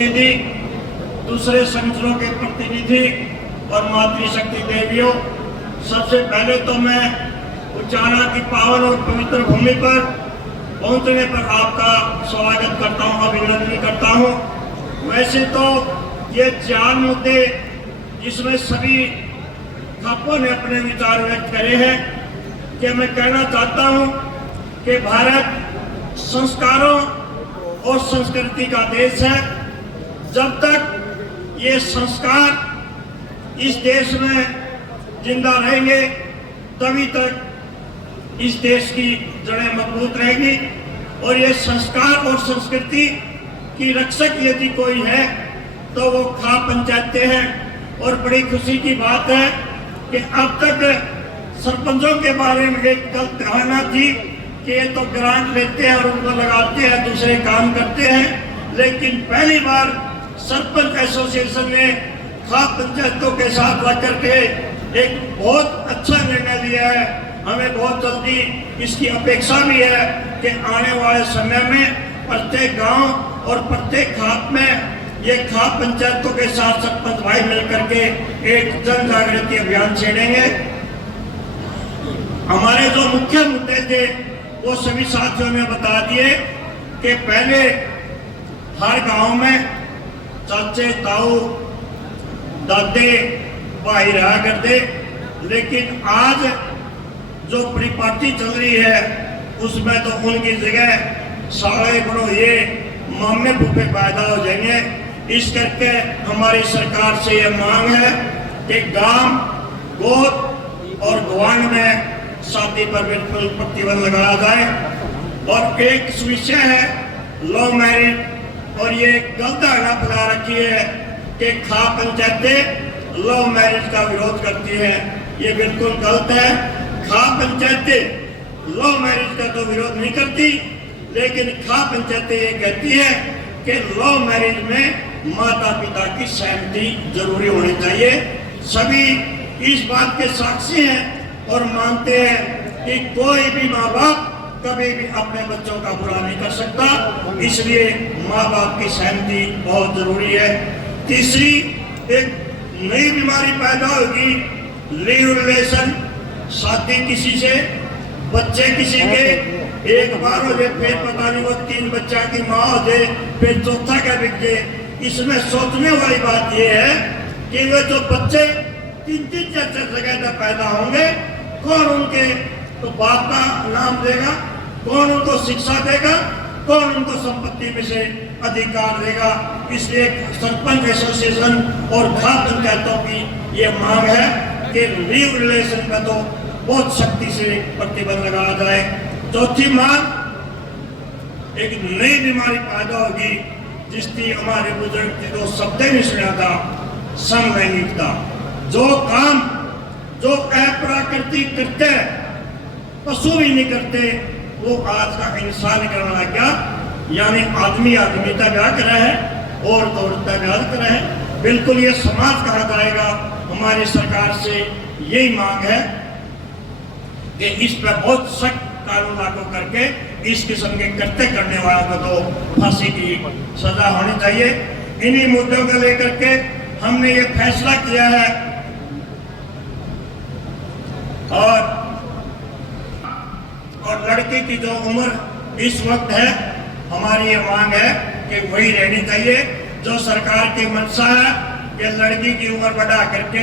दूसरे संगठनों के प्रतिनिधि और मातृशक्ति देवियों, सबसे पहले तो मैं उच्चारण की पावन और पवित्र भूमि पर पहुंचने पर आपका स्वागत करता हूं, अभिनंदन करता हूं। वैसे तो ये 4 मुद्दे जिसमें सभी खापों ने अपने विचार व्यक्त करे हैं कि मैं कहना चाहता हूं कि भारत संस्कारों और संस्कृति का देश है। जब तक ये संस्कार इस देश में जिंदा रहेंगे तभी तक इस देश की जड़ें मजबूत रहेगी। और ये संस्कार और संस्कृति की रक्षक यदि कोई है तो वो खाप पंचायतें हैं। और बड़ी खुशी की बात है कि अब तक सरपंचों के बारे में एक गलत धारणा थी कि ये तो ग्रांट लेते हैं और उनको लगाते हैं, दूसरे काम करते हैं। लेकिन पहली बार सरपंच एसोसिएशन ने खाप पंचायतों के साथ रह करके एक बहुत अच्छा निर्णय लिया है। हमें बहुत जल्दी इसकी अपेक्षा भी है कि आने वाले समय में प्रत्येक गांव और प्रत्येक खाप में ये खाप पंचायतों के साथ सरपंच भाई मिलकर के एक जन जागृति अभियान छेड़ेंगे। हमारे जो मुख्य मुद्दे थे वो सभी साथियों ने बता दिए कि पहले हर गांव में चाचे ताऊ दादे भाई रहा करते, लेकिन आज जो परिपाटी चल रही है उसमें तो उनकी जगह साले बड़ो ये मामे फूफे पैदा हो जाएंगे। इस करके हमारी सरकार से ये मांग है कि गांव, गोद और गवांड में शादी पर बिल्कुल प्रतिबंध लगाया जाए। और एक विषय है लव मैरिज, और ये गलत धारणा फैला रखी है कि खाप पंचायतें लव मैरिज का विरोध करती है। ये बिल्कुल गलत है। खाप पंचायतें लव मैरिज का तो विरोध नहीं करती, लेकिन खाप पंचायतें ये कहती है कि लव मैरिज में माता पिता की सहमति जरूरी होनी चाहिए। सभी इस बात के साक्षी हैं और मानते हैं कि कोई भी माँ बाप कभी भी अपने बच्चों का बुरा नहीं कर सकता, इसलिए माँ बाप की सहमति बहुत जरूरी है। तीसरी, एक नई बीमारी पैदा होगी, लिव रिलेशन, शादी किसी से, बच्चे किसी के, एक बार हो जाए फिर पता नहीं वो 3 बच्चा की माँ हो जाए, फिर चौथा क्या बिक जाए। इसमें सोचने वाली बात यह है कि वे जो बच्चे 3-3 जगह पर पैदा होंगे, कौन उनके तो बाप का नाम देगा, कौन उनको शिक्षा देगा, कौन उनको संपत्ति में से अधिकार देगा। इसलिए सरपंच एसोसिएशन और खाप पंचायतों की ये मांग है कि लिव रिलेशन का तो बहुत सख्ती से प्रतिबंध लगाया जाए। चौथी मांग, एक नई बीमारी पैदा होगी जिसकी हमारे बुजुर्ग तो शब्द नहीं सुना था, समलैंगिकता। जो काम जो अप्राकृतिक करते पशु भी नहीं करते वो आज का इंसान करने लग गया। यानी आदमी आदमी का ब्याह कर रहा है, औरत औरत का ब्याह कर रहा है। बिल्कुल ये समाज कहा जाएगा। हमारी सरकार से यही मांग है कि इस पर बहुत सख्त कानून लागू करके इस किस्म के कृत्य करने वालों को तो फांसी की सजा होनी चाहिए। इन्हीं मुद्दों को लेकर के हमने ये फैसला किया है। और लड़की की जो उम्र इस वक्त है, हमारी ये मांग है कि वही रहनी चाहिए जो सरकार की मंशा है कि लड़की की उम्र बढ़ा करके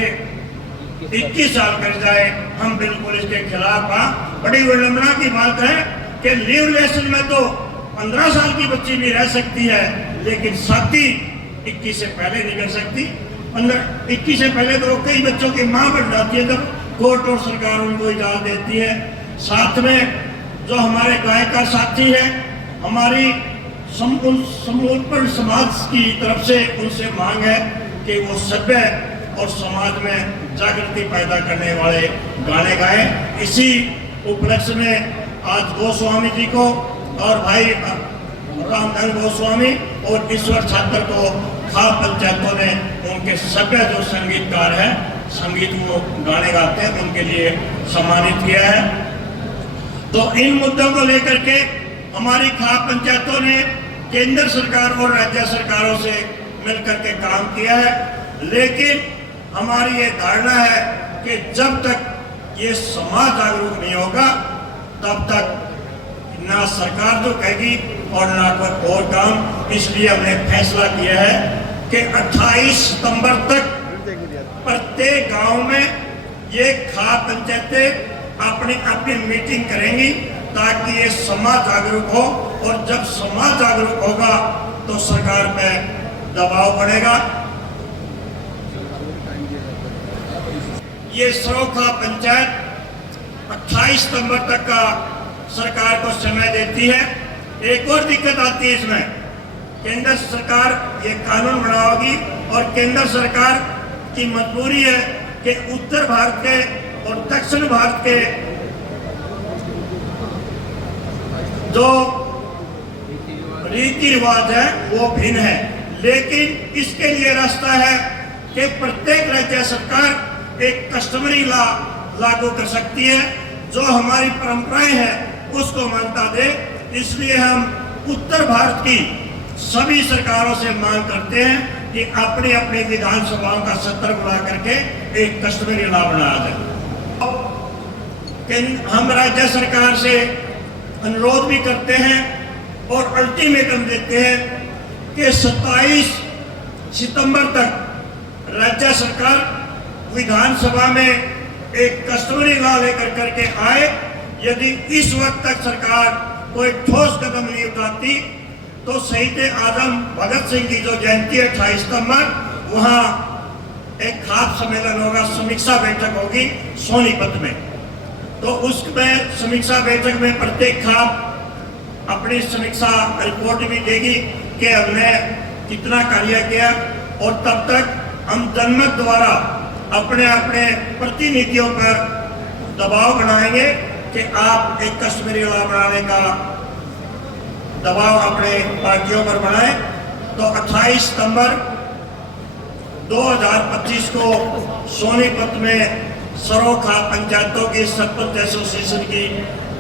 21 साल कर जाए। हम बिल्कुल इसके खिलाफ हैं। बड़ी विडंबना की बात है कि लिव रिलेशन में तो 15 साल की बच्ची भी रह सकती है, लेकिन शादी 21 से पहले नहीं कर सकती। 21 से पहले तो कई बच्चों की मां बन जाती है जब कोर्ट और सरकार उनको इजाजत देती है। साथ में जो हमारे गायिका साथी है, हमारी समूल समाज की तरफ से उनसे मांग है कि वो सभ्य और समाज में जागृति पैदा करने वाले गाने गाएं। इसी उपलक्ष्य में आज गोस्वामी जी को और भाई रामधन गोस्वामी और ईश्वर छात्र को खाप पंचायतों ने उनके सभ्य जो संगीतकार है, संगीत वो गाने गाते हैं, उनके लिए सम्मानित किया है। तो इन मुद्दों को लेकर के हमारी खाप पंचायतों ने केंद्र सरकार और राज्य सरकारों से मिलकर के काम किया है। लेकिन हमारी ये धारणा है कि जब तक ये समाज जागरूक नहीं होगा तब तक ना सरकार जो कहेगी और ना कोई और काम। इसलिए हमने फैसला किया है कि 28 सितंबर तक प्रत्येक गांव में ये खाद पंचायतें अपनी अपनी मीटिंग करेंगी ताकि ये समाज जागरूक हो, और जब समाज जागरूक होगा तो सरकार पे दबाव बढ़ेगा। ये सरोखा पंचायत 28 सितंबर तक का सरकार को समय देती है। एक और दिक्कत आती है इसमें, केंद्र सरकार ये कानून बनाओगी और केंद्र सरकार की मजबूरी है कि उत्तर भारत के और दक्षिण भारत के जो रीति रिवाज है वो भिन्न है। लेकिन इसके लिए रास्ता है कि प्रत्येक राज्य सरकार एक कस्टमरी लॉ लागू कर सकती है जो हमारी परंपराएं हैं उसको मान्यता दे। इसलिए हम उत्तर भारत की सभी सरकारों से मांग करते हैं कि अपनी अपनी विधानसभाओं का सत्र बुला करके एक कस्टमरी लॉ बनाया जाए। हम राज्य सरकार से अनुरोध भी करते हैं और अल्टीमेटम देते हैं कि 27 सितंबर तक राज्य सरकार विधानसभा में एक कस्टमरी लॉ लेकर करके आए। यदि इस वक्त तक सरकार कोई ठोस कदम नहीं उठाती तो शहीद आजम भगत सिंह की जो जयंती है 28 सितंबर, वहां एक खास सम्मेलन होगा, समीक्षा बैठक होगी सोनीपत में। तो उसमें समीक्षा बैठक में प्रत्येक खाप अपनी समीक्षा रिपोर्ट भी देगी कि हमने कितना कार्य किया, और तब तक हम जनमत द्वारा अपने अपने प्रतिनिधियों पर दबाव बनाएंगे कि आप एक कश्मीरी लॉ बनाने का दबाव अपने पार्टियों पर बनाएं। तो 28 सितंबर 2025 को सोनीपत में सरोखा पंचायतों की सरपंच एसोसिएशन की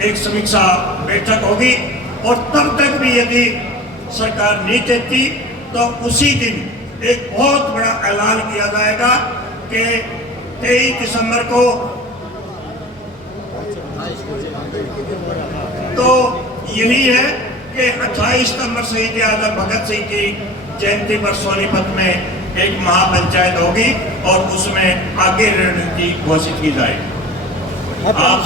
एक समीक्षा बैठक होगी, और तब तक भी यदि सरकार नहीं देती तो उसी दिन एक बहुत बड़ा ऐलान किया जाएगा कि 23 दिसंबर को तो यही है कि 28 सितंबर शहीद आजम भगत सिंह की जयंती पर सोनीपत में एक महापंचायत होगी और उसमें आगे रणनीति घोषित की जाएगी। आप